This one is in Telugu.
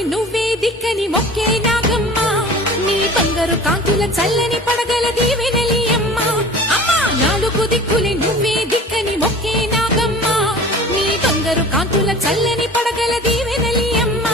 దిక్కులే నువ్వే దిక్కని మొక్కే నాగమ్మ నీ బంగారు కాంతుల చల్లని పడగల దీవెనలి అమ్మ అమ్మా నాలుగు దిక్కులే నువ్వే దిక్కని మొక్కే నాగమ్మ నీ బంగారు కాంతుల చల్లని పడగల దీవెనలి అమ్మ